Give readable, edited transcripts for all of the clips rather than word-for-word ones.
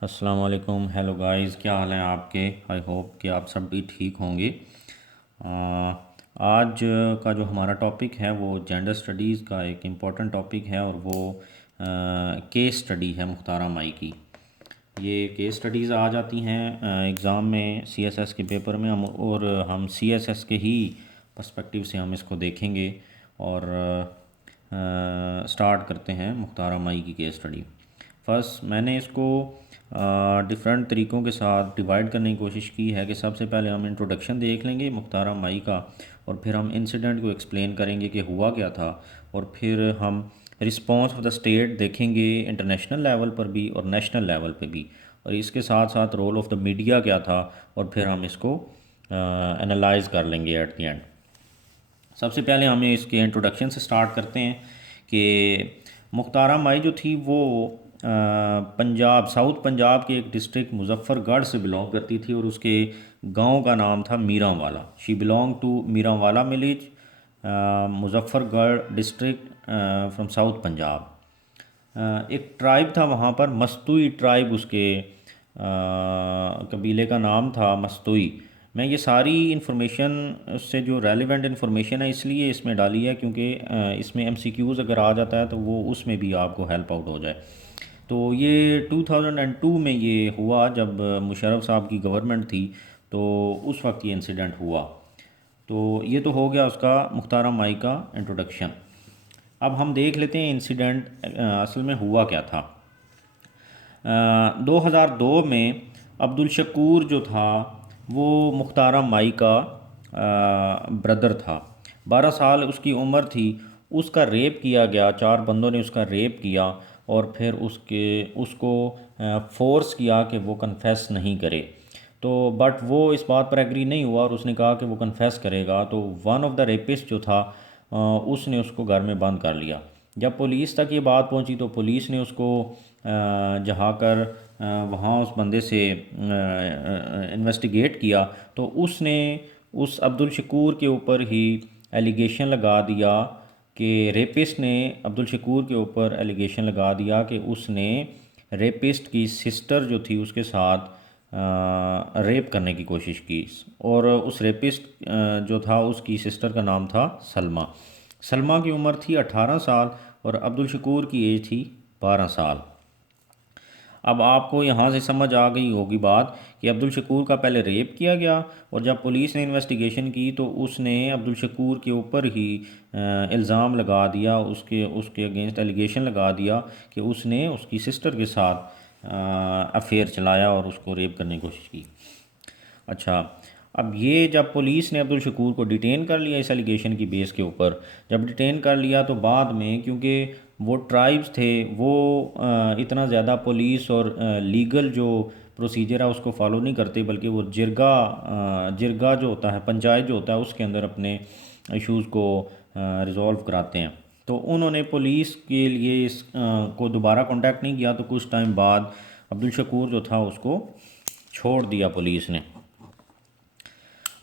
अस्सलाम वालेकुम। Hello guys, क्या हाल है आपके? आई होप कि आप सब भी ठीक होंगे। आज का जो हमारा टॉपिक है वो जेंडर स्टडीज़ का एक इम्पॉर्टेंट टॉपिक है और वो केस स्टडी है मुख्तारा माई की। ये केस स्टडीज़ आ जाती हैं एग्ज़ाम में, सीएसएस के पेपर में हम सीएसएस के ही पर्सपेक्टिव से हम इसको देखेंगे और स्टार्ट करते हैं मुख्तारा माई की केस स्टडी। फर्स्ट मैंने इसको डिफरेंट तरीक़ों के साथ डिवाइड करने की कोशिश की है कि सबसे पहले हम इंट्रोडक्शन देख लेंगे मुख्तारा माई का, और फिर हम इंसिडेंट को एक्सप्लेन करेंगे कि हुआ क्या था, और फिर हम रिस्पांस ऑफ द स्टेट देखेंगे इंटरनेशनल लेवल पर भी और नेशनल लेवल पर भी, और इसके साथ साथ रोल ऑफ द मीडिया क्या था, और फिर हम इसको एनालाइज कर लेंगे एट द एंड। सबसे पहले हमें इसके इंट्रोडक्शन से स्टार्ट करते हैं कि मुख्तारा माई जो थी वो पंजाब, साउथ पंजाब के एक डिस्ट्रिक्ट मुजफ्फरगढ़ से बिलोंग करती थी, और उसके गांव का नाम था Meeranwala. She belong to Meeranwala village, Muzaffargarh district from south Punjab. एक ट्राइब था वहाँ पर, मस्तूई ट्राइब, उसके कबीले का नाम था मस्तूई। मैं ये सारी इन्फॉर्मेशन उससे जो रेलिवेंट इन्फॉर्मेशन है इसलिए इसमें डाली है क्योंकि इसमें एमसीक्यूज़ अगर आ जाता है तो वो उसमें भी आपको हेल्प आउट हो जाए। तो ये 2002 में ये हुआ जब मुशर्रफ साहब की गवर्नमेंट थी, तो उस वक्त ये इंसिडेंट हुआ। तो ये तो हो गया उसका मुख्तारा माई का इंट्रोडक्शन। अब हम देख लेते हैं इंसिडेंट असल में हुआ क्या था। 2002 में अब्दुल शकूर जो था वो मुख्तारा माई का ब्रदर था। 12 साल उसकी उम्र थी। उसका रेप किया गया, 4 बंदों ने उसका रेप किया और फिर उसको फोर्स किया कि वो कन्फेस नहीं करे। तो बट वो इस बात पर एग्री नहीं हुआ और उसने कहा कि वो कन्फेस करेगा। तो वन ऑफ द रेपिस्ट जो था उसने उसको घर में बंद कर लिया। जब पुलिस तक ये बात पहुंची तो पुलिस ने उसको जहाँ कर वहाँ उस बंदे से इन्वेस्टिगेट किया, तो उसने उस अब्दुल शकूर के ऊपर ही एलिगेशन लगा दिया कि रेपिस्ट ने अब्दुल शकूर के ऊपर एलिगेशन लगा दिया कि उसने रेपिस्ट की सिस्टर जो थी उसके साथ रेप करने की कोशिश की। और उस रेपिस्ट जो था उसकी सिस्टर का नाम था सलमा। सलमा की उम्र थी 18 साल और अब्दुल शकूर की एज थी 12 साल। अब आपको यहाँ से समझ आ गई होगी बात कि अब्दुल शकूर का पहले रेप किया गया और जब पुलिस ने इन्वेस्टिगेशन की तो उसने अब्दुल शकूर के ऊपर ही इल्ज़ाम लगा दिया, उसके उसके अगेंस्ट एलिगेशन लगा दिया कि उसने उसकी सिस्टर के साथ अफेयर चलाया और उसको रेप करने की कोशिश की। अच्छा, अब ये जब पुलिस ने अब्दुल शकूर को डिटेन कर लिया इस एलिगेशन की बेस के ऊपर, जब डिटेन कर लिया तो बाद में क्योंकि वो ट्राइब्स थे वो इतना ज़्यादा पुलिस और लीगल जो प्रोसीजर है उसको फॉलो नहीं करते, बल्कि वो जिरगा जो होता है, पंचायत जो होता है, उसके अंदर अपने इश्यूज़ को रिज़ॉल्व कराते हैं। तो उन्होंने पुलिस के लिए को दोबारा कांटेक्ट नहीं किया। तो कुछ टाइम बाद अब्दुल शकूर जो था उसको छोड़ दिया पुलिस ने।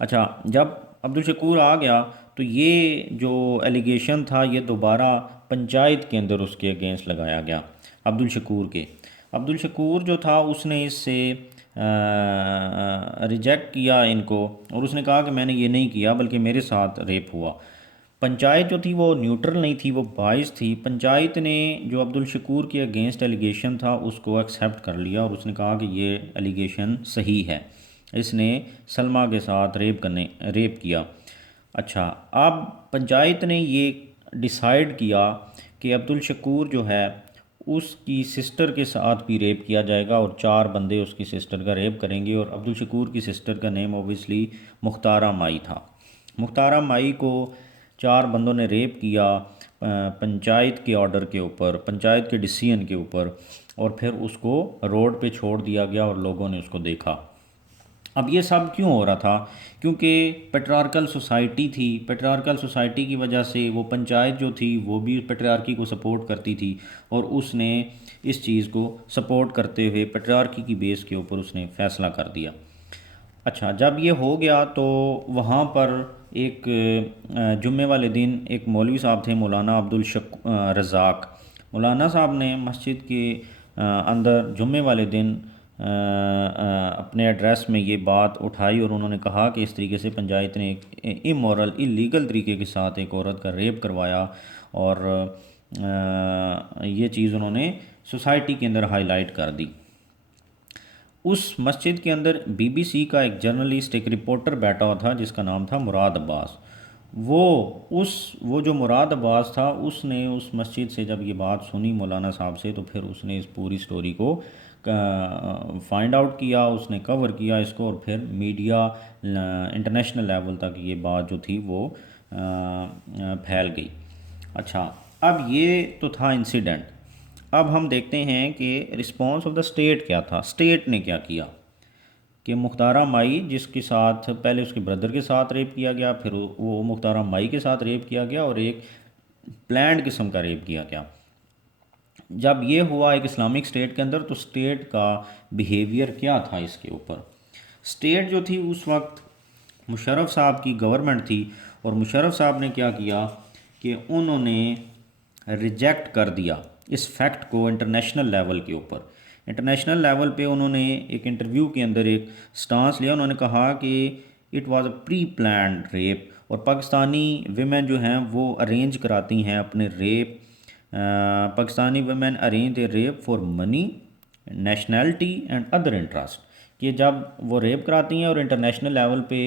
अच्छा, जब अब्दुल शकूर आ गया तो ये जो एलिगेशन था ये दोबारा पंचायत के अंदर उसके अगेंस्ट लगाया गया अब्दुल शकूर के। अब्दुल शकूर जो था उसने इससे रिजेक्ट किया इनको और उसने कहा कि मैंने ये नहीं किया बल्कि मेरे साथ रेप हुआ। पंचायत जो थी वो न्यूट्रल नहीं थी, वो बाइस थी। पंचायत ने जो अब्दुल शकूर के अगेंस्ट एलिगेशन था उसको एक्सेप्ट कर लिया और उसने कहा कि ये एलिगेशन सही है, इसने सलमा के साथ रेप किया। अच्छा, अब पंचायत ने ये डिसाइड किया कि अब्दुल शकूर जो है उसकी सिस्टर के साथ भी रेप किया जाएगा और 4 बंदे उसकी सिस्टर का रेप करेंगे। और अब्दुल शकूर की सिस्टर का नेम ओबियसली मुख्तारा माई था। मुख्तारा माई को 4 बंदों ने रेप किया पंचायत के ऑर्डर के ऊपर, पंचायत के डिसीजन के ऊपर, और फिर उसको रोड पे छोड़ दिया गया और लोगों ने उसको देखा। अब ये सब क्यों हो रहा था? क्योंकि पेट्रार्कल सोसाइटी थी। पेट्रार्कल सोसाइटी की वजह से वो पंचायत जो थी वो भी पेट्रार्की को सपोर्ट करती थी और उसने इस चीज़ को सपोर्ट करते हुए पेट्रार्की की बेस के ऊपर उसने फ़ैसला कर दिया। अच्छा, जब ये हो गया तो वहाँ पर एक जुम्मे वाले दिन एक मौलवी साहब थे, मौलाना रज़ाक। मौलाना साहब ने मस्जिद के अंदर जुम्मे वाले दिन अपने एड्रेस में ये बात उठाई और उन्होंने कहा कि इस तरीके से पंचायत ने एक इमोरल इलीगल तरीके के साथ एक औरत का रेप करवाया। और ये चीज़ उन्होंने सोसाइटी के अंदर हाईलाइट कर दी। उस मस्जिद के अंदर बीबीसी का एक जर्नलिस्ट, एक रिपोर्टर बैठा हुआ था जिसका नाम था मुराद अब्बास। वो जो मुराद अब्बास था, उसने उस मस्जिद से जब ये बात सुनी मौलाना साहब से, तो फिर उसने इस पूरी स्टोरी को फाइंड आउट किया, उसने कवर किया इसको, और फिर मीडिया इंटरनेशनल लेवल तक ये बात जो थी वो फैल गई। अच्छा, अब ये तो था इंसिडेंट। अब हम देखते हैं कि रिस्पॉन्स ऑफ द स्टेट क्या था। स्टेट ने क्या किया कि मुख्तारा माई, जिसके साथ पहले उसके ब्रदर के साथ रेप किया गया, फिर वो मुख्तारा माई के साथ रेप किया गया, और एक प्लान्ड किस्म का रेप किया गया। जब ये हुआ एक इस्लामिक स्टेट के अंदर, तो स्टेट का बिहेवियर क्या था इसके ऊपर। स्टेट जो थी उस वक्त मुशर्रफ साहब की गवर्नमेंट थी, और मुशर्रफ साहब ने क्या किया कि उन्होंने रिजेक्ट कर दिया इस फैक्ट को इंटरनेशनल लेवल के ऊपर। इंटरनेशनल लेवल पे उन्होंने एक इंटरव्यू के अंदर एक स्टांस लिया। उन्होंने कहा कि it was a pre planned rape, और पाकिस्तानी विमेन जो हैं वो अरेंज कराती हैं अपने rape. Pakistani women arrange A rape for money, nationality and other interest. कि जब वो रेप कराती हैं और इंटरनेशनल लेवल पे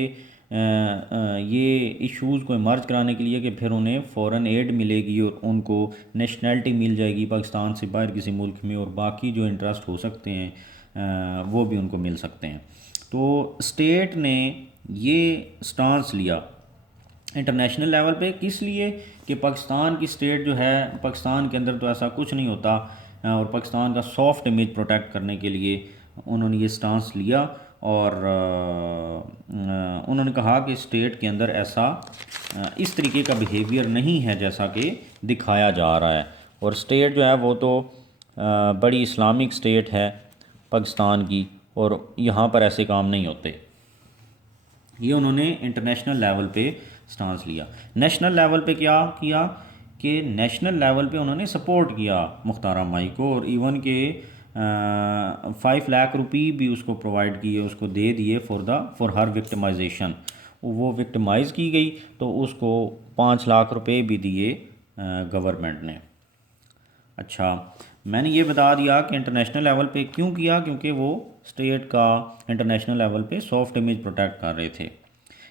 ये इश्यूज़ को इमर्ज कराने के लिए कि फिर उन्हें फ़ॉरेन एड मिलेगी और उनको नेशनैलिटी मिल जाएगी पाकिस्तान से बाहर किसी मुल्क में, और बाकी जो इंटरेस्ट हो सकते हैं वो भी उनको मिल सकते हैं। तो स्टेट ने ये स्टांस लिया इंटरनेशनल लेवल पे, किस लिए कि पाकिस्तान की स्टेट जो है, पाकिस्तान के अंदर तो ऐसा कुछ नहीं होता, और पाकिस्तान का सॉफ्ट इमेज प्रोटेक्ट करने के लिए उन्होंने ये स्टांस लिया। और उन्होंने कहा कि स्टेट के अंदर ऐसा इस तरीके का बिहेवियर नहीं है जैसा कि दिखाया जा रहा है। और स्टेट जो है वो तो बड़ी इस्लामिक स्टेट है पाकिस्तान की, और यहाँ पर ऐसे काम नहीं होते। ये उन्होंने इंटरनेशनल लेवल पे स्टांस लिया। नेशनल लेवल पे क्या किया कि नेशनल लेवल पे उन्होंने सपोर्ट किया मुख्तारा माई को, और इवन के 5 लाख रुपये भी उसको प्रोवाइड किए, उसको दे दिए फॉर हर विक्टिमाइजेशन। वो विक्टिमाइज़ की गई तो उसको 5 लाख रुपए भी दिए गवर्नमेंट ने। अच्छा, मैंने ये बता दिया कि इंटरनेशनल लेवल पे क्यों किया, क्योंकि वो स्टेट का इंटरनेशनल लेवल पे सॉफ्ट इमेज प्रोटेक्ट कर रहे थे।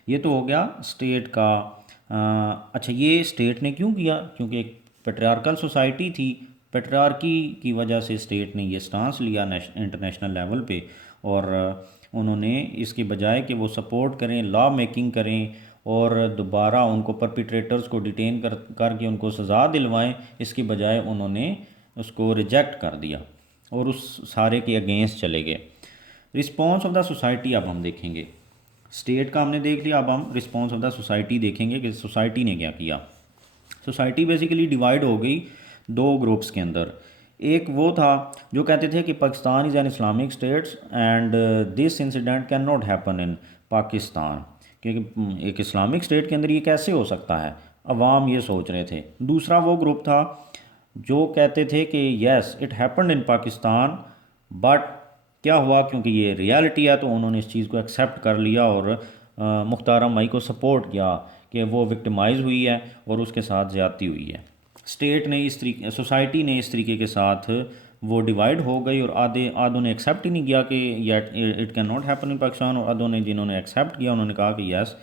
ये तो हो गया स्टेट का। अच्छा, ये स्टेट ने क्यों किया, क्योंकि एक पेट्रियार्कल सोसाइटी थी, पेट्रियार्की की वजह से स्टेट ने ये स्टांस लिया इंटरनेशनल लेवल पे। और उन्होंने इसके बजाय कि वो सपोर्ट करें, लॉ मेकिंग करें और दोबारा उनको परपिट्रेटर्स को डिटेन करके उनको सज़ा दिलवाएं, इसके बजाय उन्होंने उसको रिजेक्ट कर दिया और उस सारे के अगेंस्ट चले गए। रिस्पॉन्स ऑफ द सोसाइटी अब हम देखेंगे। स्टेट का हमने देख लिया, अब हम रिस्पॉन्स ऑफ द सोसाइटी देखेंगे कि सोसाइटी ने क्या किया। सोसाइटी बेसिकली डिवाइड हो गई दो ग्रुप्स के अंदर। एक वो था जो कहते थे कि Pakistan is an Islamic states and this incident can not happen in Pakistan, क्योंकि एक इस्लामिक स्टेट के अंदर ये कैसे हो सकता है, अवाम ये सोच रहे थे। दूसरा वो ग्रुप था जो कहते थे कि yes it happened in Pakistan, but क्या हुआ, क्योंकि ये रियलिटी है तो उन्होंने इस चीज़ को एक्सेप्ट कर लिया और मुख्तारा मई को सपोर्ट किया कि वो विक्टिमाइज़ हुई है और उसके साथ ज़्यादती हुई है। स्टेट ने इस तरीके, सोसाइटी ने इस तरीके के साथ वो डिवाइड हो गई, और आधों ने एक्सेप्ट ही नहीं किया कि it can not happen in Pakistan, और आधों ने जिन्होंने एक्सेप्ट किया उन्होंने कहा कि यस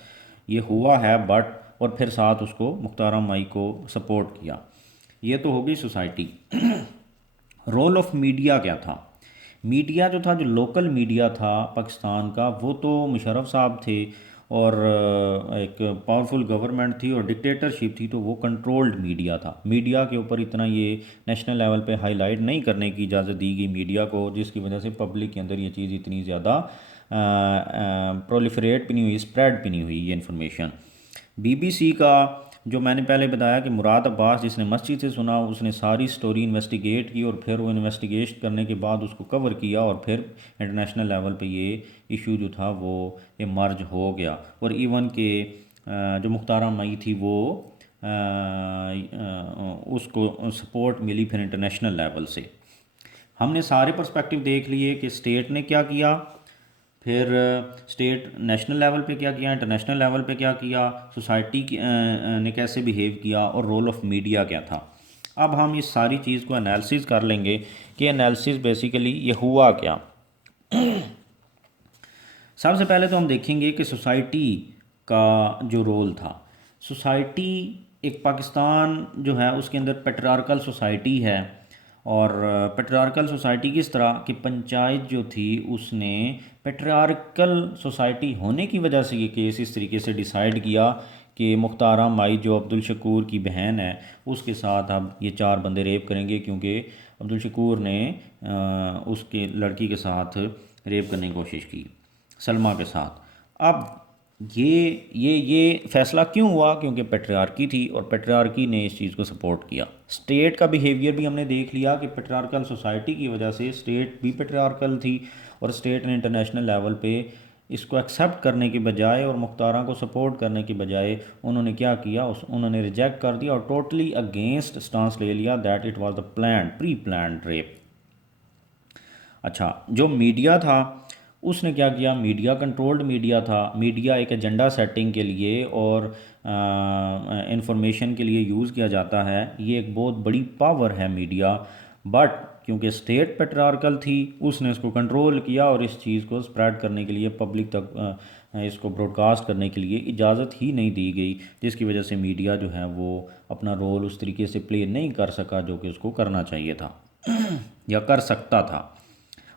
ये हुआ है बट, और फिर साथ उसको मुख्तारा मई को सपोर्ट किया। ये तो हो गई सोसाइटी। रोल ऑफ मीडिया क्या था। मीडिया जो था, जो लोकल मीडिया था पाकिस्तान का, वो तो मुशर्रफ साहब थे और एक पावरफुल गवर्नमेंट थी और डिक्टेटरशिप थी, तो वो कंट्रोल्ड मीडिया था। मीडिया के ऊपर इतना ये नेशनल लेवल पे हाईलाइट नहीं करने की इजाज़त दी गई मीडिया को, जिसकी वजह से पब्लिक के अंदर ये चीज़ इतनी ज़्यादा प्रोलिफरेट भी नहीं हुई, स्प्रेड भी नहीं हुई ये इन्फॉर्मेशन। बीबीसी का जो मैंने पहले बताया कि मुराद अब्बास, जिसने मस्जिद से सुना, उसने सारी स्टोरी इन्वेस्टिगेट की और फिर वो इन्वेस्टिगेट करने के बाद उसको कवर किया, और फिर इंटरनेशनल लेवल पे ये इशू जो था वो इमर्ज हो गया। और इवन के जो मुख्तारा मई थी वो उसको सपोर्ट मिली फिर इंटरनेशनल लेवल से। हमने सारे पर्सपेक्टिव देख लिए कि स्टेट ने क्या किया, फिर स्टेट नेशनल लेवल पे क्या किया, इंटरनेशनल लेवल पे क्या किया, सोसाइटी ने कैसे बिहेव किया और रोल ऑफ मीडिया क्या था। अब हम इस सारी चीज़ को एनालिसिस कर लेंगे कि एनालिसिस बेसिकली ये हुआ क्या। सबसे पहले तो हम देखेंगे कि सोसाइटी का जो रोल था। सोसाइटी एक पाकिस्तान जो है उसके अंदर पेट्रियार्कल सोसाइटी है, और पेट्रियार्कल सोसाइटी किस तरह कि पंचायत जो थी उसने पेट्रियार्कल सोसाइटी होने की वजह से ये केस इस तरीके से डिसाइड किया कि मुख्तारा माई जो अब्दुल शकूर की बहन है उसके साथ अब ये 4 बंदे रेप करेंगे, क्योंकि अब्दुल शकूर ने उसके लड़की के साथ रेप करने की कोशिश की सलमा के साथ। अब ये फैसला क्यों हुआ, क्योंकि पेट्रियार्की थी और पेट्रियार्की ने इस चीज़ को सपोर्ट किया। स्टेट का बिहेवियर भी हमने देख लिया कि पेट्रियार्कल सोसाइटी की वजह से स्टेट भी पेट्रियार्कल थी, और स्टेट ने इंटरनेशनल लेवल पे इसको एक्सेप्ट करने के बजाय और मुख्तारा को सपोर्ट करने के बजाय उन्होंने क्या किया, उन्होंने रिजेक्ट कर दिया और टोटली अगेंस्ट स्टांस ले लिया that it was the pre planned rape. अच्छा, जो मीडिया था उसने क्या किया, मीडिया कंट्रोल्ड मीडिया था। मीडिया एक एजेंडा सेटिंग के लिए और इंफॉर्मेशन के लिए यूज़ किया जाता है, ये एक बहुत बड़ी पावर है मीडिया। बट क्योंकि स्टेट पेट्रियार्कल थी उसने इसको कंट्रोल किया और इस चीज़ को स्प्रेड करने के लिए पब्लिक तक इसको ब्रॉडकास्ट करने के लिए इजाज़त ही नहीं दी गई, जिसकी वजह से मीडिया जो है वो अपना रोल उस तरीके से प्ले नहीं कर सका जो कि उसको करना चाहिए था या कर सकता था।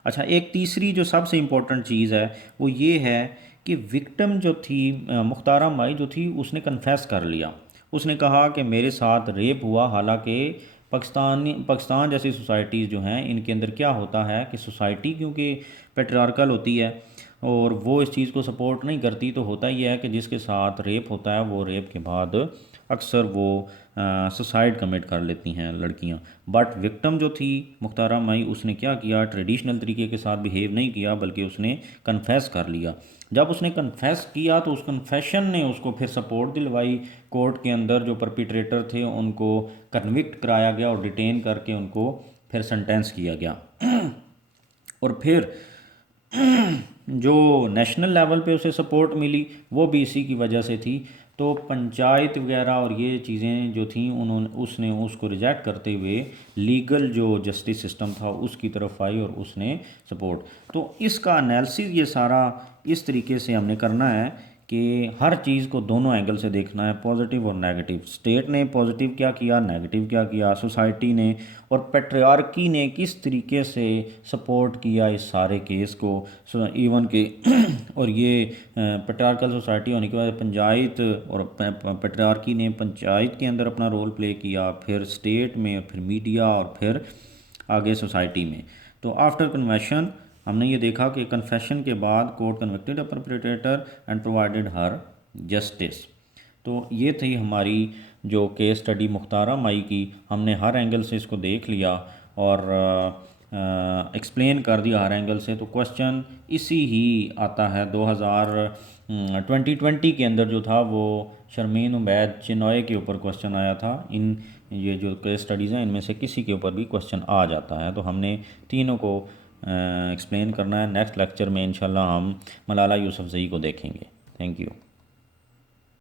अच्छा, एक तीसरी जो सबसे इम्पोर्टेंट चीज़ है वो ये है कि विक्टिम जो थी मुख्तारा माई जो थी उसने कन्फेस कर लिया। उसने कहा कि मेरे साथ रेप हुआ। हालांकि पाकिस्तान जैसी सोसाइटीज़ जो हैं इनके अंदर क्या होता है कि सोसाइटी क्योंकि पेट्रियार्कल होती है और वो इस चीज़ को सपोर्ट नहीं करती, तो होता ही है कि जिसके साथ रेप होता है वो रेप के बाद अक्सर वो सुसाइड कमिट कर लेती हैं लड़कियां। बट विक्टिम जो थी मुख्तारा माई उसने क्या किया, ट्रेडिशनल तरीके के साथ बिहेव नहीं किया बल्कि उसने कन्फेस कर लिया। जब उसने कन्फेस किया तो उस कन्फेशन ने उसको फिर सपोर्ट दिलवाई। कोर्ट के अंदर जो परपिट्रेटर थे उनको कन्विक्ट कराया गया और डिटेन करके उनको फिर सेंटेंस किया गया। और फिर जो नेशनल लेवल पे उसे सपोर्ट मिली वो भी इसी की वजह से थी। तो पंचायत वगैरह और ये चीज़ें जो थी उसने उसको रिजेक्ट करते हुए लीगल जो जस्टिस सिस्टम था उसकी तरफ आई और उसने सपोर्ट। तो इसका एनालिसिस ये सारा इस तरीके से हमने करना है कि हर चीज़ को दोनों एंगल से देखना है, पॉजिटिव और नेगेटिव। स्टेट ने पॉजिटिव क्या किया, नेगेटिव क्या किया, सोसाइटी ने और पेट्रियार्की ने किस तरीके से सपोर्ट किया इस सारे केस को। इवन के और ये पेट्रियार्कल सोसाइटी होने के बाद पंचायत और पेट्रियार्की ने पंचायत के अंदर अपना रोल प्ले किया, फिर स्टेट में, फिर मीडिया और फिर आगे सोसाइटी में। तो आफ्टर कन्वेशन हमने ये देखा कि कन्फेशन के बाद court convicted a perpetrator and provided her justice. तो ये थी हमारी जो केस स्टडी मुख्तारा माई की। हमने हर एंगल से इसको देख लिया और एक्सप्लेन कर दिया हर एंगल से। तो क्वेश्चन इसी ही आता है 2020 के अंदर जो था वो शर्मीन उबैद चिनॉय के ऊपर क्वेश्चन आया था। इन ये जो केस स्टडीज़ हैं इनमें से किसी के ऊपर भी क्वेश्चन आ जाता है। तो हमने तीनों को एक्सप्लेन करना है। नेक्स्ट लेक्चर में इंशाल्लाह हम मलाला यूसुफजई को देखेंगे। Thank you.